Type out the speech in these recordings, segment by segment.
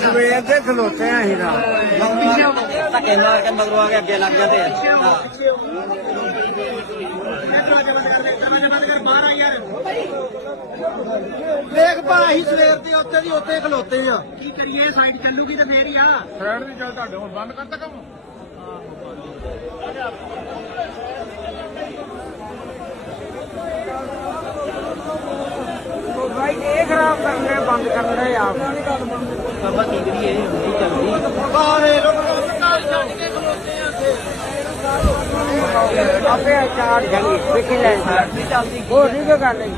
ਸਵੇਰ ਦੇ ਖਲੋਤੇ ਆ ਹੀਰਾ ਧੱਕੇ ਮਾਰ ਕੇ ਮਗਰੋਂ ਆ ਕੇ ਅੱਗੇ ਲੱਗ ਜਾਂਦੇ ਆ ਹਾਂ। ਦੇਖ ਭਾ ਅਸੀਂ ਸਵੇਰ ਦੇ ਉੱਤੇ ਦੀ ਉੱਤੇ ਖਲੋਤੇ ਆ। ਕੀ ਕਰੀਏ? ਸਾਈਡ ਚੱਲੂਗੀ ਤੇ ਫੇਰ ਹੀ ਆ। ਫਰੈਂਡ ਦੀ ਚੱਲ ਤੁਹਾਡੇ ਹੁਣ ਬੰਦ ਕਰਤਾ ਕੰਮ। ਖਰਾਬ ਕਰਨੇ ਬੰਦ ਕਰ ਰਹੇ ਆਪ ਬਾਬਾ ਕੀ ਕਰੀਏ ਨਹੀਂ ਚੱਲਦੀ। ਬਾਰੇ ਲੋਕ ਆਪੇ ਚਾਰ ਜਣੀ ਵਿਕੀ ਲੈ। ਚੱਲਦੀ ਹੋਰ ਨਹੀਂ ਕੋਈ ਗੱਲ ਨਹੀਂ।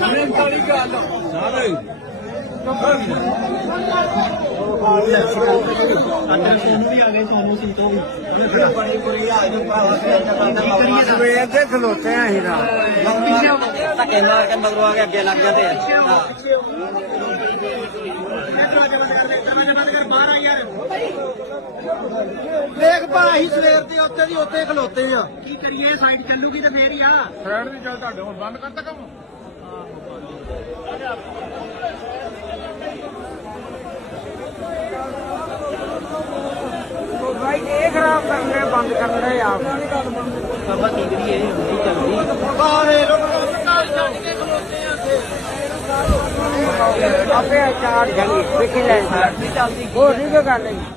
ਮਿਹਨਤ ਵਾਲੀ ਗੱਲ ਸਾਰੇ ਸਵੇਰ ਸਵੇਰ ਦੇ ਖਲੋਤੇ ਆ ਹੀਰਾ ਧੱਕੇ ਮਾਰ ਕੇ ਮਗਰੋਂ ਆ ਕੇ ਅੱਗੇ ਲੱਗ ਜਾਂਦੇ ਆ। ਦੇਖ ਭਾ ਅਸੀਂ ਸਵੇਰ ਦੇ ਉੱਤੇ ਦੀ ਉੱਤੇ ਖਲੋਤੇ ਆ। ਕੀ ਕਰੀਏ ਸਾਈਡ ਚੱਲੂਗੀ ਤੇ ਫੇਰ ਹੀ ਆ। ਫਰੈਂਡ ਦੀ ਚੱਲ ਤੁਹਾਡੇ ਹੁਣ ਬੰਦ ਕਰਤਾ ਕੰਮ? ਭਾਈ ਇਹ ਖਰਾਬ ਕਰਨੇ ਬੰਦ ਕਰ ਰਹੇ ਆਪ ਬਾਬਾ ਕੀ ਕਰੀਏ ਨਹੀਂ ਚੱਲਦੀ ਬਾਰੇ ਲੋਕ ਆਪੇ ਚਾਰ ਜਣੀ ਵਿਕੀ ਲੈ ਨਹੀਂ ਚੱਲਦੀ ਹੋਰ ਨਹੀਂ ਕੋਈ ਗੱਲ ਨਹੀਂ